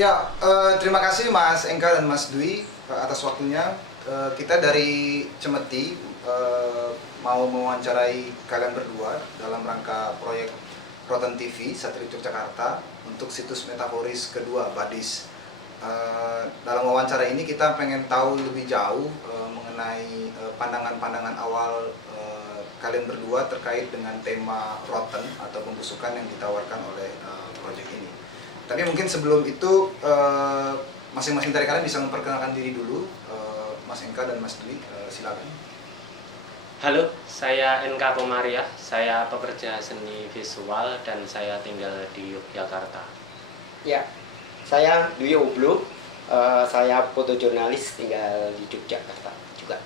Ya, terima kasih Mas Engka dan Mas Dwi atas waktunya. Kita dari Cemeti mau mewawancarai kalian berdua dalam rangka proyek Rotten TV Satelit Yogyakarta untuk situs metaforis kedua Badis. Dalam wawancara ini kita pengen tahu lebih jauh mengenai pandangan-pandangan awal kalian berdua terkait dengan tema rotten atau pembusukan yang ditawarkan oleh proyek ini. Tapi mungkin sebelum itu masing-masing dari kalian bisa memperkenalkan diri dulu. Mas Engka dan Mas Dwi, silakan. Halo, saya Enka Komariah. Saya pekerja seni visual dan saya tinggal di Yogyakarta. Ya, saya Dwi Oblo. Saya fotojurnalis tinggal di Yogyakarta juga.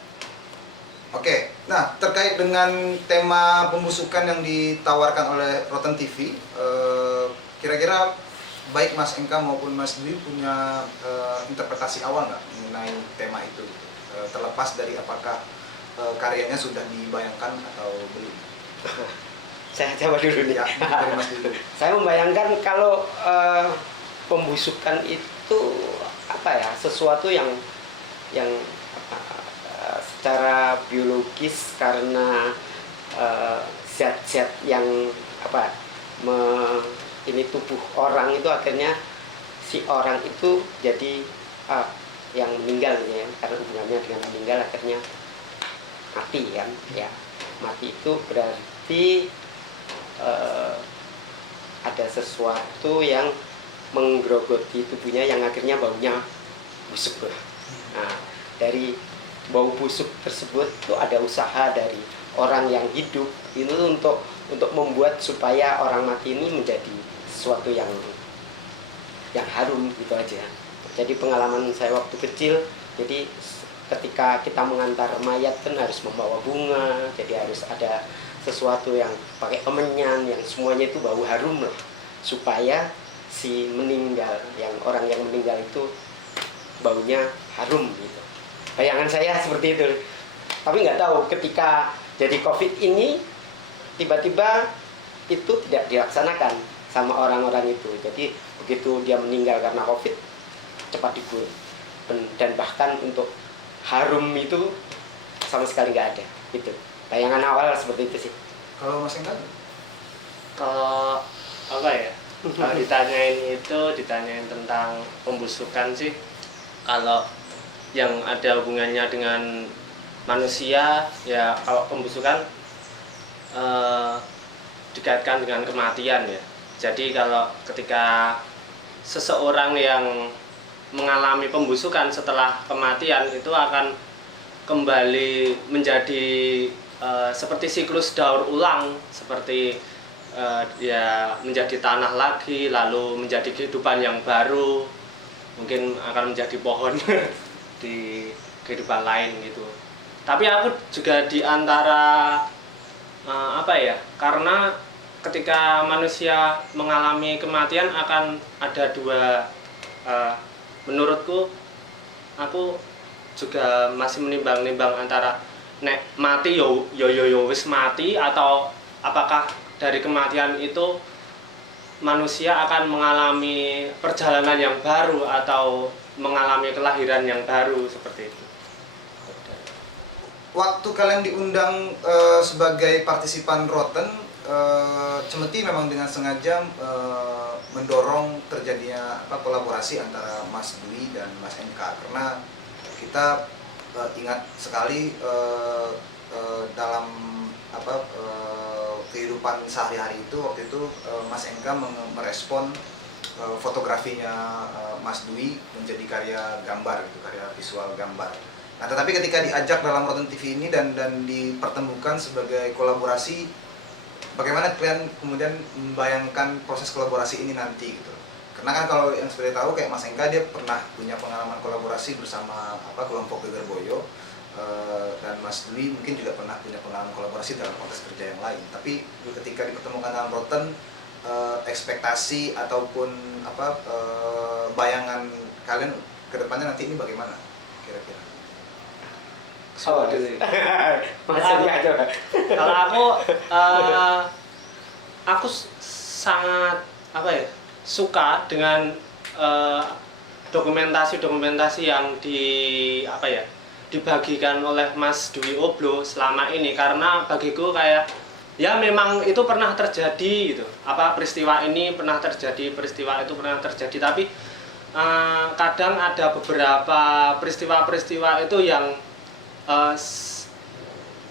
Oke, nah terkait dengan tema pembusukan yang ditawarkan oleh Rotten TV, kira-kira baik Mas Engka maupun Mas Dwi punya interpretasi awal nggak mengenai tema itu, terlepas dari apakah karyanya sudah dibayangkan atau belum? Saya jawab dulu nih. Ya, dari Mas Dwi. Saya membayangkan kalau pembusukan itu apa ya, sesuatu yang secara biologis karena zat-zat yang ini tubuh orang itu akhirnya si orang itu jadi yang meninggal ya, karena hubungannya dengan meninggal akhirnya mati kan ya. Mati itu berarti ada sesuatu yang menggerogoti tubuhnya yang akhirnya baunya busuk. Nah, dari bau busuk tersebut itu ada usaha dari orang yang hidup itu untuk membuat supaya orang mati ini menjadi sesuatu yang harum gitu aja. Jadi pengalaman saya waktu kecil, jadi ketika kita mengantar mayat kan harus membawa bunga, jadi harus ada sesuatu yang pakai kemenyan yang semuanya itu bau harum lah, supaya si meninggal, orang yang meninggal itu baunya harum gitu. Bayangan saya seperti itu. Tapi nggak tahu ketika jadi COVID ini tiba-tiba itu tidak dilaksanakan sama orang-orang itu. Jadi begitu dia meninggal karena COVID cepat diburu. Dan bahkan untuk harum itu sama sekali nggak ada. Gitu. Bayangan awal seperti itu sih. Kalau Mas Engka? Kalau apa ya? Kalau ditanyain tentang pembusukan sih, kalau yang ada hubungannya dengan manusia ya, kalau pembusukan dikaitkan dengan kematian ya. Jadi kalau ketika seseorang yang mengalami pembusukan setelah kematian itu akan kembali menjadi seperti siklus daur ulang, seperti dia menjadi tanah lagi, lalu menjadi kehidupan yang baru, mungkin akan menjadi pohon di kehidupan lain gitu. Tapi aku juga di antara karena ketika manusia mengalami kematian akan ada dua, menurutku aku juga masih menimbang-nimbang antara nek mati yo wis mati, atau apakah dari kematian itu manusia akan mengalami perjalanan yang baru atau mengalami kelahiran yang baru seperti itu. Waktu kalian diundang sebagai partisipan Rotten, Cemeti memang dengan sengaja mendorong terjadinya kolaborasi antara Mas Dwi dan Mas Engka, karena kita ingat sekali dalam kehidupan sehari-hari itu, waktu itu Mas Engka merespon fotografinya Mas Dwi menjadi karya gambar gitu, karya visual gambar. Nah, tetapi ketika diajak dalam Rotten TV ini dan dipertemukan sebagai kolaborasi, bagaimana kalian kemudian membayangkan proses kolaborasi ini nanti gitu? Karena kan kalau yang seperti tahu kayak Mas Engka, dia pernah punya pengalaman kolaborasi bersama kelompok Geger Boyo, dan Mas Dwi mungkin juga pernah punya pengalaman kolaborasi dalam konteks kerja yang lain. Tapi ketika dipertemukan dalam Rotten, ekspektasi ataupun bayangan kalian ke depannya nanti ini bagaimana kira-kira? Oh, dulu. Kalau aku sangat suka dengan dokumentasi yang dibagikan oleh Mas Dwi Oblo selama ini, karena bagiku kayak ya memang itu pernah terjadi gitu, peristiwa ini pernah terjadi, peristiwa itu pernah terjadi, tapi kadang ada beberapa peristiwa-peristiwa itu yang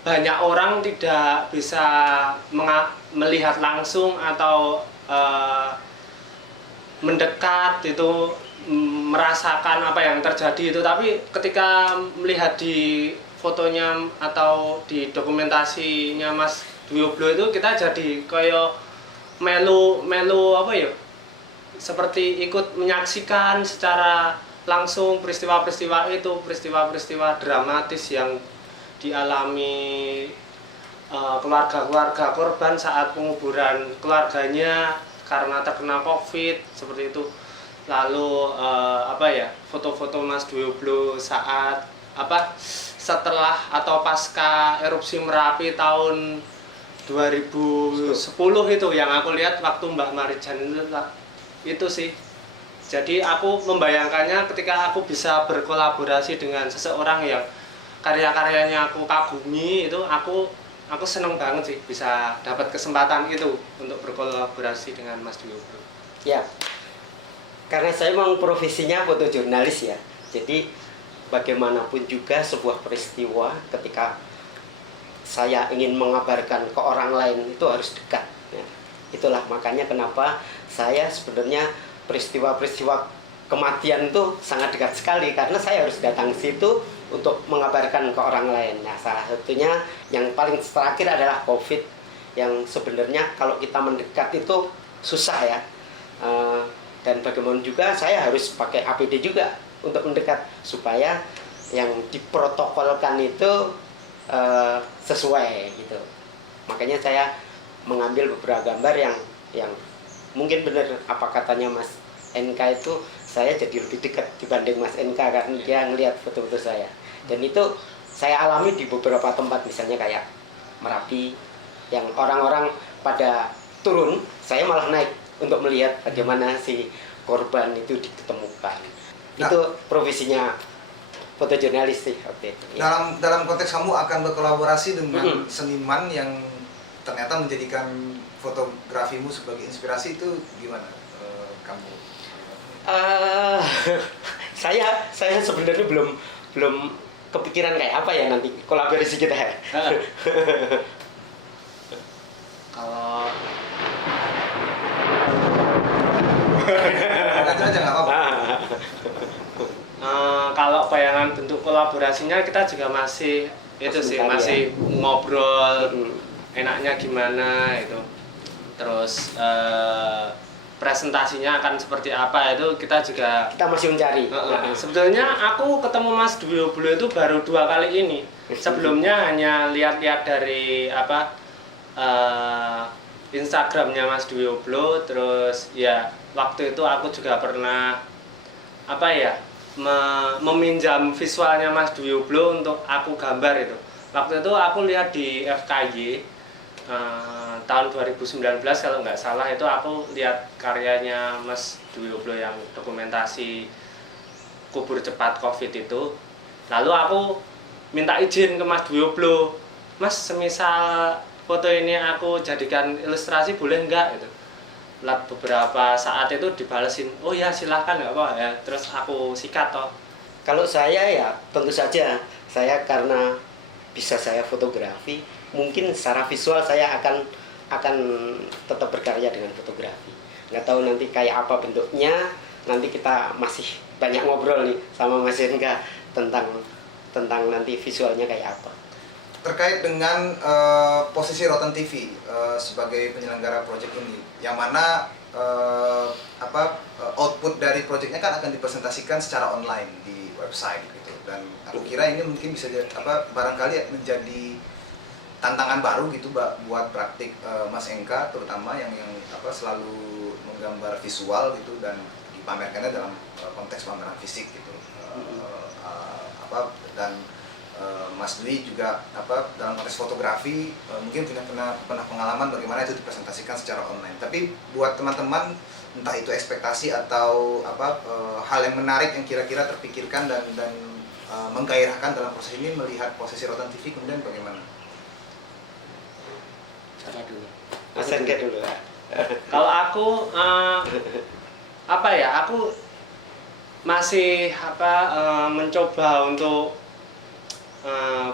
banyak orang tidak bisa melihat langsung atau mendekat itu, merasakan apa yang terjadi itu, tapi ketika melihat di fotonya atau di dokumentasinya Mas Dwi Oblo itu, kita jadi kayak melu seperti ikut menyaksikan secara langsung peristiwa-peristiwa itu, peristiwa-peristiwa dramatis yang dialami keluarga-keluarga korban saat penguburan keluarganya karena terkena COVID seperti itu. Lalu foto-foto Mas Dwi Oblo saat setelah atau pasca erupsi Merapi tahun 2010 itu yang aku lihat waktu Mbak Marijan itu sih. Jadi aku membayangkannya ketika aku bisa berkolaborasi dengan seseorang yang karya-karyanya aku kagumi, itu aku seneng banget sih bisa dapat kesempatan itu untuk berkolaborasi dengan Mas Dwi Oblo. Ya, karena saya memang profesinya fotojurnalis ya, jadi bagaimanapun juga sebuah peristiwa ketika saya ingin mengabarkan ke orang lain itu harus dekat ya. Itulah makanya kenapa saya sebenarnya peristiwa-peristiwa kematian itu sangat dekat sekali, karena saya harus datang ke situ untuk mengabarkan ke orang lain. Nah, salah satunya yang paling terakhir adalah COVID, yang sebenarnya kalau kita mendekat itu susah ya. Dan bagaimana juga saya harus pakai APD juga untuk mendekat supaya yang diprotokolkan itu sesuai gitu. Makanya saya mengambil beberapa gambar yang mungkin benar apa katanya Mas NK itu, saya jadi lebih dekat dibanding Mas NK karena dia ngelihat foto-foto saya. Dan itu saya alami di beberapa tempat, misalnya kayak Merapi yang orang-orang pada turun, saya malah naik untuk melihat bagaimana si korban itu ditemukan. Nah, itu profesinya fotojurnalis sih. Oke. Dalam konteks kamu akan berkolaborasi dengan seniman yang ternyata menjadikan fotografimu sebagai inspirasi, itu gimana kamu? Saya sebenarnya belum kepikiran kayak apa ya nanti kolaborasi kita. Kalau Lanjut aja nggak apa-apa. kalau bayangan bentuk kolaborasinya kita juga masih itu sih, masih ngobrol enaknya gimana itu, terus presentasinya akan seperti apa itu kita masih mencari. Sebetulnya aku ketemu Mas Dwi Oblo itu baru 2 kali ini. Sebelumnya hanya lihat-lihat dari Instagramnya Mas Dwi Oblo, terus ya waktu itu aku juga pernah meminjam visualnya Mas Dwi Oblo untuk aku gambar itu. Waktu itu aku lihat di FKY tahun 2019 kalau nggak salah, itu aku lihat karyanya Mas Dwi Oblo yang dokumentasi kubur cepat COVID itu. Lalu aku minta izin ke Mas Dwi Oblo, Mas semisal foto ini aku jadikan ilustrasi boleh nggak gitu. Lalu beberapa saat itu dibalesin, oh ya silahkan nggak apa ya. Terus aku sikat toh. Kalau saya ya tentu saja, saya karena bisa saya fotografi, mungkin secara visual saya akan tetap berkarya dengan fotografi. Nggak tahu nanti kayak apa bentuknya, nanti kita masih banyak ngobrol nih sama Mas Enka tentang nanti visualnya kayak apa. Terkait dengan posisi Rotten TV sebagai penyelenggara proyek ini, yang mana output dari proyeknya kan akan dipresentasikan secara online di website gitu, dan aku kira ini mungkin bisa barangkali menjadi tantangan baru gitu buat praktik Mas Enka, terutama yang selalu menggambar visual gitu dan dipamerkannya dalam konteks pameran fisik gitu. Dan Mas Dwi juga dalam konteks fotografi mungkin pernah pengalaman bagaimana itu dipresentasikan secara online. Tapi buat teman-teman entah itu ekspektasi atau hal yang menarik yang kira-kira terpikirkan dan menggairahkan dalam proses ini melihat posisi Rotan TV kemudian bagaimana? Cara dulu. Mas Engga dulu. Kalau aku aku masih mencoba untuk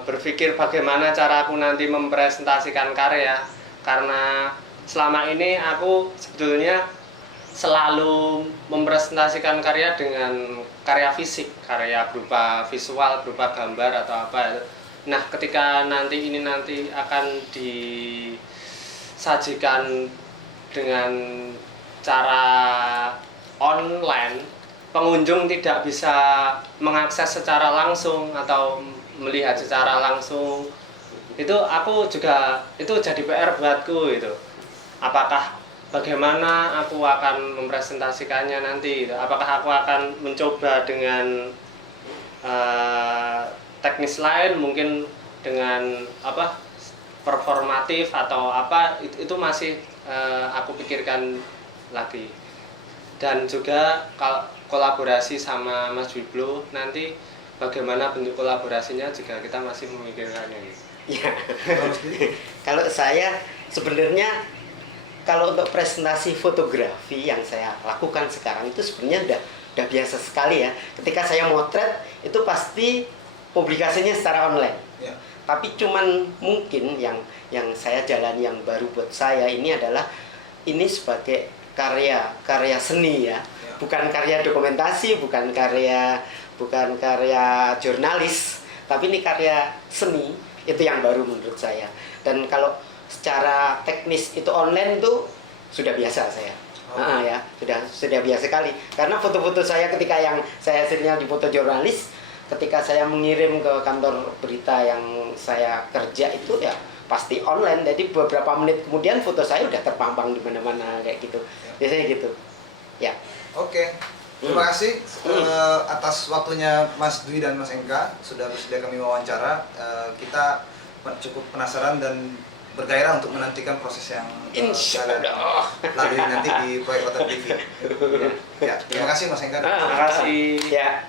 berpikir bagaimana cara aku nanti mempresentasikan karya, karena selama ini aku sebetulnya selalu mempresentasikan karya dengan karya fisik, karya berupa visual, berupa gambar atau apa. Nah, ketika nanti akan disajikan dengan cara online, pengunjung tidak bisa mengakses secara langsung atau melihat secara langsung. Itu itu jadi PR buatku itu. Apakah bagaimana aku akan mempresentasikannya nanti? Apakah aku akan mencoba dengan teknis lain, mungkin dengan performatif atau itu masih aku pikirkan lagi. Dan juga kolaborasi sama Mas Wiblo nanti bagaimana bentuk kolaborasinya juga kita masih memikirkannya. Ya. Kalau saya sebenarnya kalau untuk presentasi fotografi yang saya lakukan sekarang itu sebenarnya udah biasa sekali ya. Ketika saya motret itu pasti publikasinya secara online. Ya. Tapi cuman mungkin yang saya jalani yang baru buat saya ini adalah ini sebagai karya seni ya. Bukan karya dokumentasi, bukan karya jurnalis, tapi ini karya seni. Itu yang baru menurut saya. Dan kalau secara teknis itu online itu sudah biasa saya. Ya, sudah biasa sekali. Karena foto-foto saya ketika yang saya hasilnya di foto jurnalis, ketika saya mengirim ke kantor berita yang saya kerja itu ya pasti online. Jadi beberapa menit kemudian foto saya udah terpampang di mana-mana kayak gitu. Biasanya gitu. Ya. Oke. Terima kasih atas waktunya Mas Dwi dan Mas Engka sudah bersedia kami wawancara. Kita cukup penasaran dan bergairah untuk menantikan proses yang lalui nanti di proyek Rotan TV. Ya, terima kasih Mas Engka. Terima kasih. Ya.